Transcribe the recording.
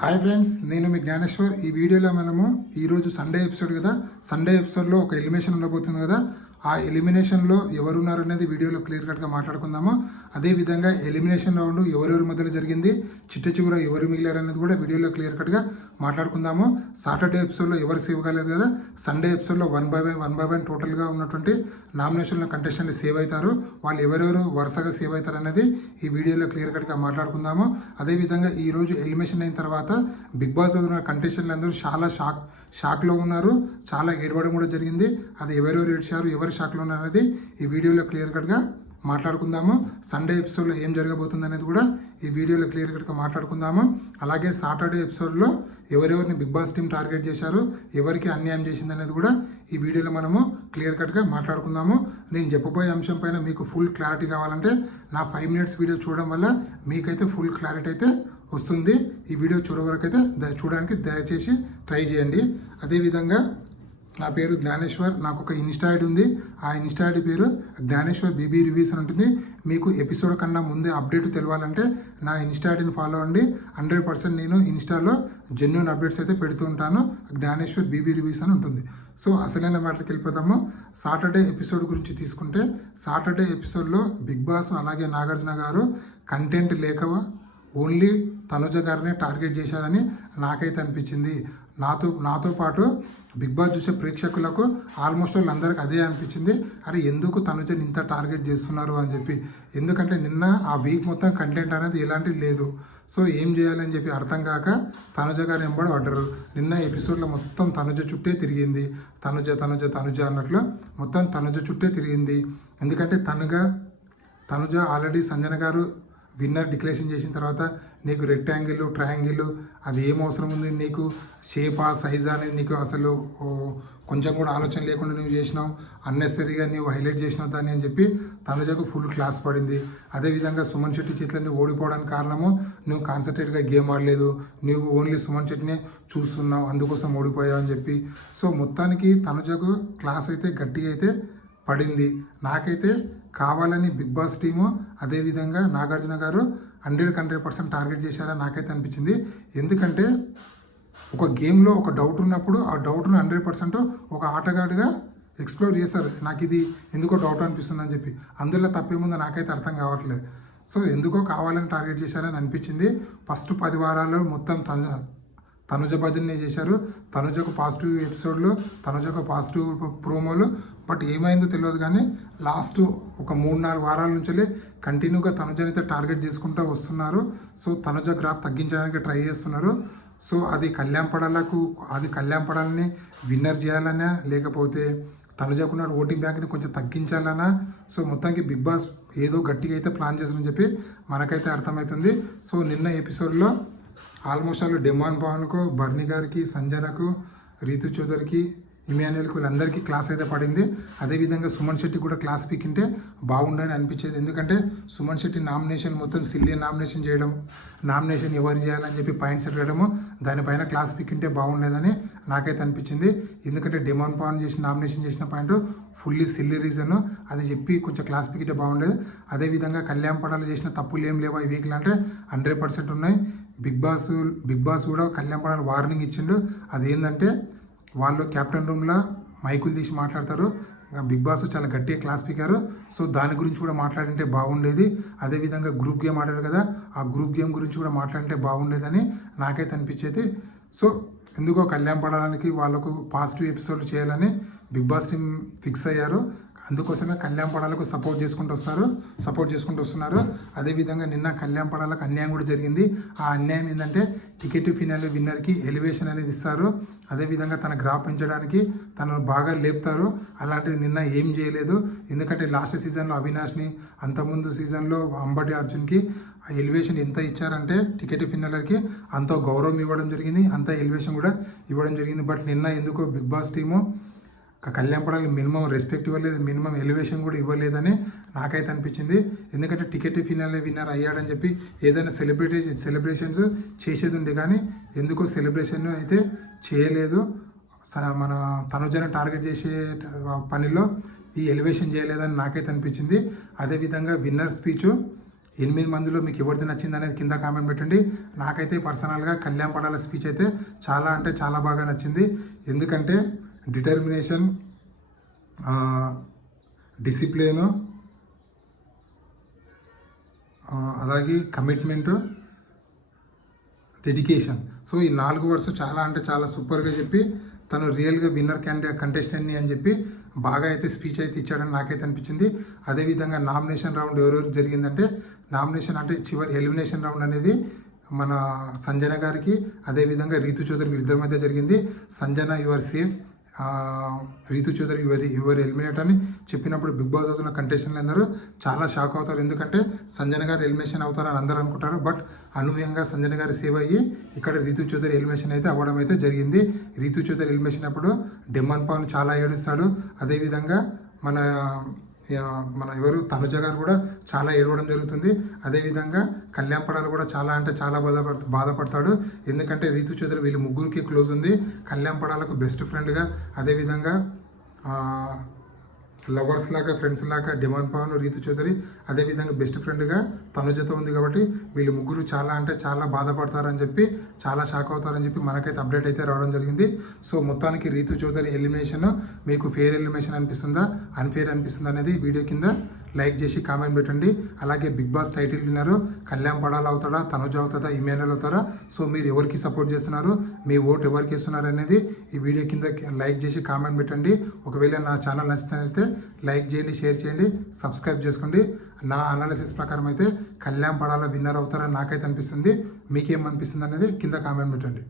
Hi friends, నేను మీ జ్ఞానేశ్వర్. ఈ వీడియోలో మనము ఈరోజు సండే ఎపిసోడ్ కదా, సండే ఎపిసోడ్లో ఒక ఎలిమినేషన్ ఉండబోతుంది కదా. ఆ ఎలిమినేషన్లో ఎవరున్నారు అనేది వీడియోలో క్లియర్ కట్గా మాట్లాడుకుందాము. అదేవిధంగా ఎలిమినేషన్ రౌండ్ ఎవరెవరి మధ్యలో జరిగింది, చిట్ట చివర ఎవరు మిగిలారు అనేది కూడా వీడియోలో క్లియర్ కట్గా మాట్లాడుకుందాము. సాటర్డే ఎపిసోడ్లో ఎవరు సేవ్ కాలేదు కదా, సండే ఎపిసోడ్లో వన్ బై వన్ టోటల్గా ఉన్నటువంటి నామినేషన్లో కంటెస్టెంట్లు సేవ్ అవుతారు. వాళ్ళు ఎవరెవరు వరుసగా సేవ్ అవుతారు అనేది ఈ వీడియోలో క్లియర్ కట్గా మాట్లాడుకుందాము. అదేవిధంగా ఈరోజు ఎలిమినేషన్ అయిన తర్వాత బిగ్ బాస్ ఉన్న కంటెస్టెంట్లు అందరూ చాలా షాక్లో ఉన్నారు. చాలా ఏడవడం కూడా జరిగింది. అది ఎవరెవరు ఏడ్చారు, ఎవరు షాక్లో ఉన్నారు అనేది ఈ వీడియోలో క్లియర్ కట్గా మాట్లాడుకుందాము. సండే ఎపిసోడ్లో ఏం జరగబోతుంది అనేది కూడా ఈ వీడియోలో క్లియర్ కట్గా మాట్లాడుకుందాము. అలాగే సాటర్డే ఎపిసోడ్లో ఎవరెవరిని బిగ్ బాస్ టీం టార్గెట్ చేశారు, ఎవరికి అన్యాయం చేసింది అనేది కూడా ఈ వీడియోలో మనము క్లియర్ కట్గా మాట్లాడుకుందాము. నేను చెప్పబోయే అంశం పైన మీకు ఫుల్ క్లారిటీ కావాలంటే నా 5 మినిట్స్ వీడియో చూడడం వల్ల మీకైతే ఫుల్ క్లారిటీ అయితే వస్తుంది. ఈ వీడియో చూడవరకైతే చూడడానికి దయచేసి ట్రై చేయండి. అదేవిధంగా నా పేరు జ్ఞానేశ్వర్. నాకు ఒక ఇన్స్టా ఐడి ఉంది. ఆ ఇన్స్టా ఐడి పేరు జ్ఞానేశ్వర్ బీబీ రివ్యూస్ అని ఉంటుంది. మీకు ఎపిసోడ్ కన్నా ముందే అప్డేట్ తెలియాలంటే నా ఇన్స్టా ఐడిని ఫాలో అవ్వండి. 100% నేను ఇన్స్టాలో జెన్యూన్ అప్డేట్స్ అయితే పెడుతూ ఉంటాను. జ్ఞానేశ్వర్ బీబీ రివ్యూస్ అని ఉంటుంది. సో అసలైన మ్యాటర్కి వెళ్ళిపోతాము. సాటర్డే ఎపిసోడ్ గురించి తీసుకుంటే, సాటర్డే ఎపిసోడ్లో బిగ్ బాస్ అలాగే నాగార్జున గారు కంటెంట్ లేక ఓన్లీ తనుజ గారినే టార్గెట్ చేశారని నాకైతే అనిపించింది. నాతో పాటు బిగ్ బాస్ చూసే ప్రేక్షకులకు ఆల్మోస్ట్ వాళ్ళందరికీ అదే అనిపించింది. అరే ఎందుకు తనుజని ఇంత టార్గెట్ చేస్తున్నారు అని చెప్పి. ఎందుకంటే నిన్న ఆ వీక్ మొత్తం కంటెంట్ అనేది ఎలాంటిది లేదు. సో ఏం చేయాలని చెప్పి అర్థం కాక తనుజ గారు ఎంబడి పడ్డారు. నిన్న ఎపిసోడ్లో మొత్తం తనుజ చుట్టే తిరిగింది. తనుజ అన్నట్లు మొత్తం తనుజ చుట్టే తిరిగింది. ఎందుకంటే తనుజ ఆల్రెడీ సంజన గారు విన్నర్ డిక్లరేషన్ చేసిన తర్వాత నీకు రెక్టాంగిల్ ట్రయాంగిల్ అది ఏం అవసరం ఉంది, నీకు షేపా సైజా అనేది నీకు అసలు కొంచెం కూడా ఆలోచన లేకుండా నువ్వు చేసినావు, అన్నెసరీగా నువ్వు హైలైట్ చేసినావు దాన్ని అని చెప్పి తనుజకు ఫుల్ క్లాస్ పడింది. అదేవిధంగా సుమన్ శెట్టి చేతులని ఓడిపోవడానికి కారణము నువ్వు కాన్సన్ట్రేట్గా గేమ్ ఆడలేదు, నువ్వు ఓన్లీ సుమన్ శెట్టినే చూస్తున్నావు, అందుకోసం ఓడిపోయావు అని చెప్పి. సో మొత్తానికి తనుజకు క్లాస్ అయితే గట్టిగా అయితే పడింది. నాకైతే కావాలని బిగ్ బాస్ టీము అదేవిధంగా నాగార్జున గారు 100% టార్గెట్ చేశారని నాకైతే అనిపించింది. ఎందుకంటే ఒక గేమ్లో ఒక డౌట్ ఉన్నప్పుడు ఆ డౌట్ను 100% ఒక ఆటగాడిగా ఎక్స్ప్లోర్ చేశారు. నాకు ఇది ఎందుకో డౌట్ అనిపిస్తుంది అని చెప్పి. అందులో తప్పేముందో నాకైతే అర్థం కావట్లేదు. సో ఎందుకో కావాలని టార్గెట్ చేశారని అనిపించింది. ఫస్ట్ 10 వారాల్లో మొత్తం తనుజ భజనే చేశారు. తనుజకు పాజిటివ్ ఎపిసోడ్లు, తనుజకు పాజిటివ్ ప్రోమోలు. బట్ ఏమైందో తెలియదు కానీ లాస్ట్ ఒక 3-4 వారాల నుంచి కంటిన్యూగా తనుజనైతే టార్గెట్ చేసుకుంటూ వస్తున్నారు. సో తనుజ గ్రాఫ్ తగ్గించడానికి ట్రై చేస్తున్నారు. సో అది కళ్యాణ్ పడాలని విన్నర్ చేయాలన్నా, లేకపోతే తనుజకున్న ఓటింగ్ బ్యాంక్ని కొంచెం తగ్గించాలన్నా. సో మొత్తానికి బిగ్ బాస్ ఏదో గట్టిగా అయితే ప్లాన్ చేస్తారని చెప్పి మనకైతే అర్థమవుతుంది. సో నిన్న ఎపిసోడ్లో ఆల్మోస్ట్ వాళ్ళు డెమాన్ పవన్కు, బర్నీ గారికి, సంజనకు, రీతు చౌదరికి, ఇమాన్యుయల్కి వీళ్ళందరికీ క్లాస్ అయితే పడింది. అదేవిధంగా సుమన్ శెట్టి కూడా క్లాస్ పీకింటే బాగుండని అనిపించేది. ఎందుకంటే సుమన్ శెట్టి నామినేషన్ మొత్తం సిల్లీ నామినేషన్ చేయడం, నామినేషన్ ఎవరు చేయాలని చెప్పి పాయింట్స్ పెట్టడము, దానిపైన క్లాస్ పీకింటే బాగుండేదని నాకైతే అనిపించింది. ఎందుకంటే డెమాన్ పవన్ నామినేషన్ చేసిన పాయింట్ ఫుల్లీ సిల్లీ రీజన్, అది చెప్పి కొంచెం క్లాస్ పీకింటే బాగుండేది. అదేవిధంగా కళ్యాణ్ పడాలు చేసిన తప్పులు ఏం లేవా ఈ వీక్లో అంటే 100% ఉన్నాయి. బిగ్ బాస్ కూడా కళ్యాణ్ పడాలి వార్నింగ్ ఇచ్చిండు. అదేంటంటే వాళ్ళు క్యాప్టెన్ రూమ్లో మైకులు తీసి మాట్లాడతారు. బిగ్ బాస్ చాలా గట్టిగా క్లాస్ పీకారు. సో దాని గురించి కూడా మాట్లాడింటే బాగుండేది. అదేవిధంగా గ్రూప్ గేమ్ ఆడారు కదా, ఆ గ్రూప్ గేమ్ గురించి కూడా మాట్లాడింటే బాగుండేదని నాకైతే అనిపించేది. సో ఎందుకో కళ్యాణ్ పడాలనికి వాళ్ళకు పాజిటివ్ ఎపిసోడ్లు చేయాలని బిగ్ బాస్ టీం ఫిక్స్ అయ్యారు. అందుకోసమే కళ్యాణ్ పడాలకు సపోర్ట్ చేసుకుంటూ వస్తున్నారు. అదేవిధంగా నిన్న కళ్యాణ్ పడాలకు అన్యాయం కూడా జరిగింది. ఆ అన్యాయం ఏంటంటే టికెట్ ఫినాలే విన్నర్కి ఎలివేషన్ అనేది ఇస్తారు. అదేవిధంగా తన గ్రాఫ్ పెంచడానికి తనను బాగా లేపుతారు. అలాంటిది నిన్న ఏం చేయలేదు. ఎందుకంటే లాస్ట్ సీజన్లో అవినాష్ని, అంతకుముందు సీజన్లో అంబటి అర్జున్కి ఎలివేషన్ ఎంత ఇచ్చారంటే టికెట్ ఫినాలర్కి అంత గౌరవం ఇవ్వడం జరిగింది, అంత ఎలివేషన్ కూడా ఇవ్వడం జరిగింది. బట్ నిన్న ఎందుకో బిగ్ బాస్ టీము కళ్యాణ్ పడాలి మినిమం రెస్పెక్ట్ ఇవ్వలేదు, మినిమం ఎలివేషన్ కూడా ఇవ్వలేదని నాకైతే అనిపించింది. ఎందుకంటే టికెట్ ఫినాలే విన్నర్ అయ్యాడని చెప్పి ఏదైనా సెలబ్రేషన్స్ చేసేది ఉంది, కానీ ఎందుకో సెలబ్రేషన్ అయితే చేయలేదు. మన తనుజన టార్గెట్ చేసే పనిలో ఈ ఎలివేషన్ చేయలేదని నాకైతే అనిపించింది. అదేవిధంగా విన్నర్ స్పీచ్ 8 మందిలో మీకు ఎవరిది నచ్చింది అనేది కింద కామెంట్ పెట్టండి. నాకైతే పర్సనల్గా కళ్యాణ్ పడాల స్పీచ్ అయితే చాలా అంటే చాలా బాగా నచ్చింది. ఎందుకంటే డిటర్మినేషన్, డిసిప్లిను, అలాగే కమిట్మెంటు, డెడికేషన్. సో ఈ 4 వర్డ్స్ చాలా అంటే చాలా సూపర్గా చెప్పి తను రియల్గా విన్నర్ కంటెస్టెంట్ని అని చెప్పి బాగా అయితే స్పీచ్ అయితే ఇచ్చాడని నాకైతే అనిపించింది. అదేవిధంగా నామినేషన్ రౌండ్ ఎవరెవరికి జరిగిందంటే, నామినేషన్ అంటే చివరి ఎలిమినేషన్ రౌండ్ అనేది మన సంజన గారికి, అదేవిధంగా రీతు చౌదరి వీరిద్దరి మధ్య జరిగింది. Sanjana your safe, Rithu Chowdary your eliminate అని చెప్పినప్పుడు బిగ్ బాస్ అవుతున్న కంటెస్టెంట్లు అందరూ చాలా షాక్ అవుతారు. ఎందుకంటే సంజన గారు ఎలిమినేషన్ అవుతారని అందరూ అనుకుంటారు. బట్ అనూహ్యంగా సంజన గారు సేవ్ అయ్యి ఇక్కడ రీతు చౌదరి ఎలిమినేషన్ అయితే అవ్వడం అయితే జరిగింది. రీతు చౌదరి ఎలిమినేషన్ అప్పుడు డెమన్ పవన్ చాలా ఏడుస్తాడు. అదేవిధంగా మన ఎవరు తనుజ గారు కూడా చాలా ఏడవడం జరుగుతుంది. అదేవిధంగా కళ్యాణ్ పడాలు కూడా చాలా అంటే చాలా బాధపడతాడు. ఎందుకంటే రీతు చౌదరి వీళ్ళు ముగ్గురికి క్లోజ్ ఉంది. కళ్యాణ్ పడాలకు బెస్ట్ ఫ్రెండ్గా, అదేవిధంగా లవర్స్ లాగా, ఫ్రెండ్స్ లాగా డిమాండ్ పవన్, రీతు చౌదరి అదేవిధంగా బెస్ట్ ఫ్రెండ్గా తనుజతో ఉంది. కాబట్టి వీళ్ళు ముగ్గురు చాలా అంటే చాలా బాధపడతారని చెప్పి, చాలా షాక్ అవుతారని చెప్పి మనకైతే అప్డేట్ అయితే రావడం జరిగింది. సో మొత్తానికి రీతు చౌదరి ఎలిమినేషన్ మీకు ఫెయిర్ ఎలిమినేషన్ అనిపిస్తుందా, అన్ఫెయిర్ అనిపిస్తుందా అనేది వీడియో కింద లైక్ చేసి కామెంట్ పెట్టండి. అలాగే బిగ్ బాస్ టైటిల్ విన్నరు కళ్యాణ్ పడాల అవుతాడా, తనుజ అవుతుందా, ఇమాన్యుల్ అవుతారా? సో మీరు ఎవరికి సపోర్ట్ చేస్తున్నారు, మీ ఓటు ఎవరికి ఇస్తున్నారు అనేది ఈ వీడియో కింద లైక్ చేసి కామెంట్ పెట్టండి. ఒకవేళ నా ఛానల్ నచ్చితే లైక్ చేయండి, షేర్ చేయండి, సబ్స్క్రైబ్ చేసుకోండి. నా అనాలిసిస్ ప్రకారం అయితే కళ్యాణ్ పడాల విన్నర్ అవుతారని నాకైతే అనిపిస్తుంది. మీకేమనిపిస్తుంది అనేది కింద కామెంట్ పెట్టండి.